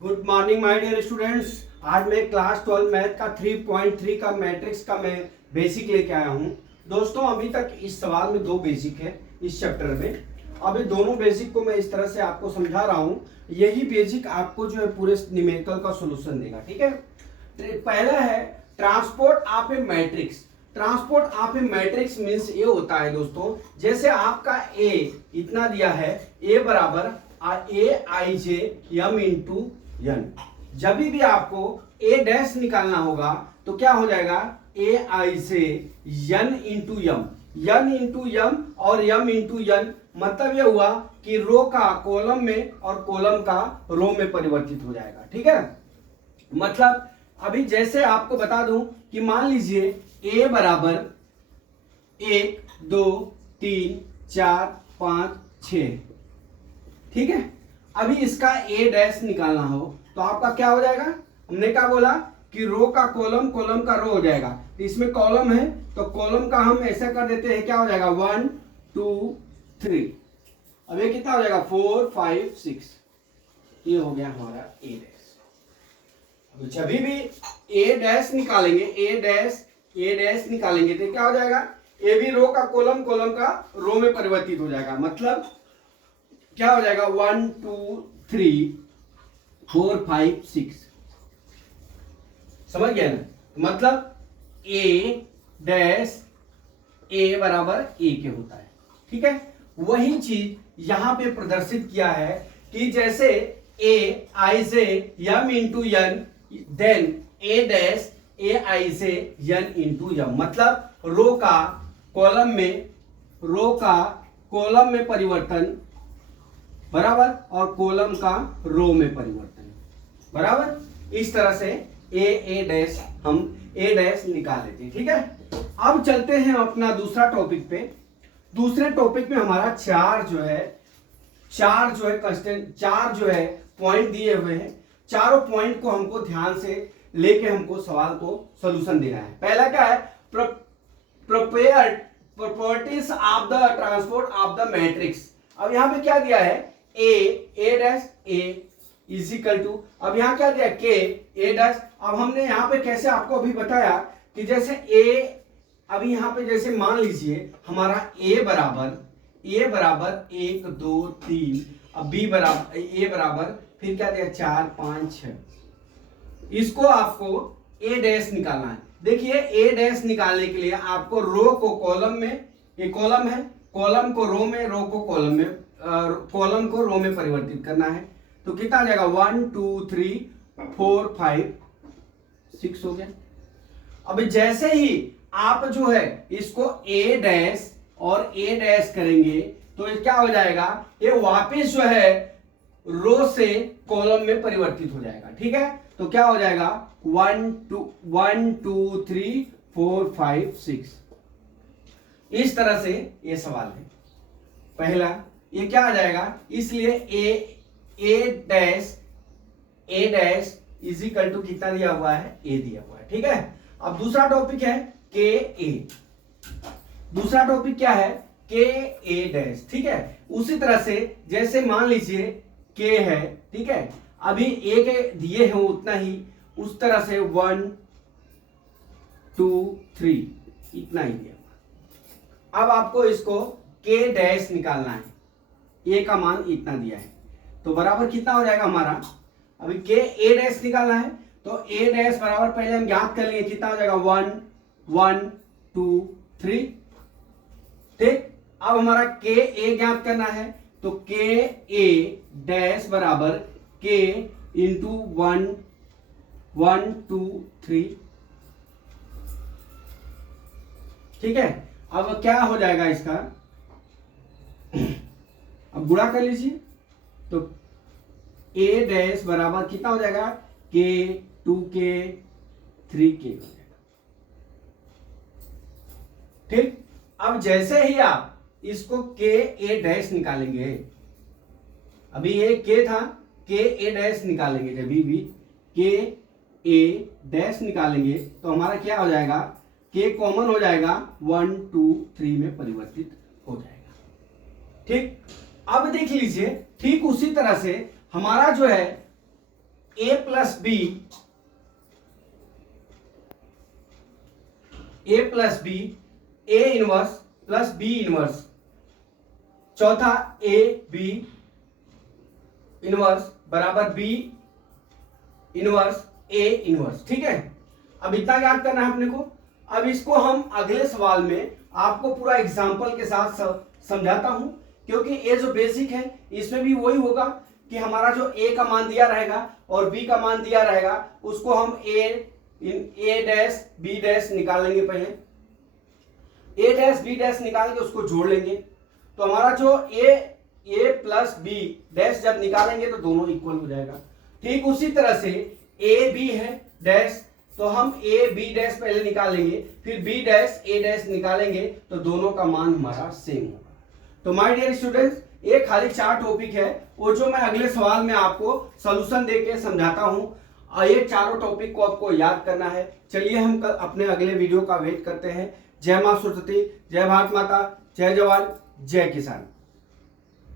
Good morning my dear students. आज मैं class 12 math का 3.3 का मैट्रिक्स का मैं बेसिक लेके आया हूँ। दोस्तों अभी तक इस सवाल में दो बेसिक है इस चैप्टर में। अभी दोनों बेसिक को मैं इस तरह से आपको समझा रहा हूँ, यही बेसिक आपको जो है पूरे न्यूमेरिकल का सॉल्यूशन देगा। ठीक है, पहला है transport of A matrix. Transport of A matrix means ये होता है दोस्तों, जैसे आपका ए इतना दिया है, ए बराबर ए आई जे यम इंटू यन। जब भी आपको ए डैश निकालना होगा तो क्या हो जाएगा, ए आई से यन इंटू यम, यन इंटू यम और यम इंटू यन। मतलब यह हुआ कि रो का कॉलम में और कॉलम का रो में परिवर्तित हो जाएगा। ठीक है, मतलब अभी जैसे आपको बता दूं कि मान लीजिए ए बराबर 1 2 3 4 5 6। ठीक है, अभी इसका ए डैश निकालना हो तो आपका क्या हो जाएगा, हमने क्या बोला कि रो का कॉलम, कॉलम का रो हो जाएगा। तो इसमें कॉलम है तो कॉलम का हम ऐसा कर देते हैं, क्या हो जाएगा 1 2 3। अब ये कितना हो जाएगा 4 5 6। ये हो गया हमारा ए डैश। अब जब भी ए डैश निकालेंगे, ए डैश निकालेंगे तो क्या हो जाएगा, ए भी रो का कॉलम, कॉलम का रो में परिवर्तित हो जाएगा। मतलब क्या हो जाएगा 1 2 3 4 5 6। समझ गया ना, मतलब ए डैश ए बराबर ए के होता है। ठीक है, वही चीज यहां पे प्रदर्शित किया है कि जैसे ए आई से यम इंटू यन, देन ए डैश ए आई से यन इंटू यम। मतलब रो का कॉलम में परिवर्तन बराबर और कॉलम का रो में परिवर्तन बराबर। इस तरह से ए डैश हम ए डैश निकाल लेते हैं। ठीक है, अब चलते हैं अपना दूसरा टॉपिक पे। दूसरे टॉपिक में हमारा चार जो है कंस्टेंट, चार जो है पॉइंट दिए हुए हैं। चारों पॉइंट को हमको ध्यान से लेके हमको सवाल को सॉल्यूशन देना है। पहला क्या है, prepared properties of the transport of the matrix. अब यहां पे क्या दिया है, A dash A is equal to, अब यहां क्या दिया के ए डैश। अब हमने यहां पे कैसे आपको अभी बताया कि जैसे ए, अभी यहां पे जैसे मान लीजिए हमारा ए बराबर 1 2 3, अब बी बराबर ए बराबर फिर क्या दिया 4 5 6। इसको आपको ए डैश निकालना है। देखिए ए डैश निकालने के लिए आपको रो को कॉलम में, ये कॉलम है, कॉलम को रो में, रो को कॉलम में, कॉलम को रो में परिवर्तित करना है। तो कितना आ जाएगा 1 2 3 4 5 6 हो गया। अब जैसे ही आप जो है इसको ए डैश और ए डैश करेंगे तो ये क्या हो जाएगा, ये वापस जो है रो से कॉलम में परिवर्तित हो जाएगा। ठीक है, तो क्या हो जाएगा 1 2 3 4 5 6। इस तरह से ये सवाल है पहला। ये क्या आ जाएगा, इसलिए ए डैश इज इक्वल टू कितना दिया हुआ है, ए दिया हुआ है। ठीक है, अब दूसरा टॉपिक है के ए। दूसरा टॉपिक क्या है, के ए डैश। ठीक है, उसी तरह से जैसे मान लीजिए के है, ठीक है, अभी ए के दिए हैं उतना ही, उस तरह से 1 2 3 इतना ही दिया हुआ। अब आपको इसको के डैश निकालना है, ए का मान इतना दिया है तो बराबर कितना हो जाएगा हमारा, अभी के ए डैश निकालना है तो ए डैश बराबर पहले हम ज्ञात कर लेंगे, कितना हो जाएगा 1 1 2 3। ठीक, अब हमारा के ए ज्ञात करना है तो के ए डैश बराबर के इंटू 1 1 2 3। ठीक है, अब क्या हो जाएगा इसका, अब गुणा कर लीजिए तो ए डैश बराबर कितना हो जाएगा, के 2 के 3 के हो जाएगा। ठीक, अब जैसे ही आप इसको के ए डैश निकालेंगे, अभी ये के था, के ए डैश निकालेंगे, जब भी के ए डैश निकालेंगे तो हमारा क्या हो जाएगा, के कॉमन हो जाएगा 1 2 3 में परिवर्तित हो जाएगा। ठीक, अब देख लीजिए ठीक उसी तरह से हमारा जो है A plus B A inverse plus B inverse, चौथा ए बी इनवर्स बराबर बी इनवर्स ए इनवर्स। ठीक है, अब इतना याद करना है अपने को। अब इसको हम अगले सवाल में आपको पूरा एग्जाम्पल के साथ समझाता हूं, क्योंकि ये जो बेसिक है इसमें भी वही होगा कि हमारा जो ए का मान दिया रहेगा और बी का मान दिया रहेगा, उसको हम ए डैश बी डैश निकालेंगे। पहले ए डैश बी डैश निकाल के उसको जोड़ लेंगे, तो हमारा जो ए प्लस बी डैश जब निकालेंगे तो दोनों इक्वल हो जाएगा। ठीक उसी तरह से ए बी है डैश, तो हम ए बी डैश पहले निकालेंगे, फिर बी डैश ए डैश निकालेंगे, तो दोनों का मान हमारा सेम होगा। तो माय डियर स्टूडेंट्स, ये खाली 4 टॉपिक है, वो जो मैं अगले सवाल में आपको सॉल्यूशन देके समझाता हूं। ये चारों टॉपिक को आपको याद करना है। चलिए हम कल अपने अगले वीडियो का वेट करते हैं। जय मां सरस्वती, जय भारत माता, जय जवान, जय किसान।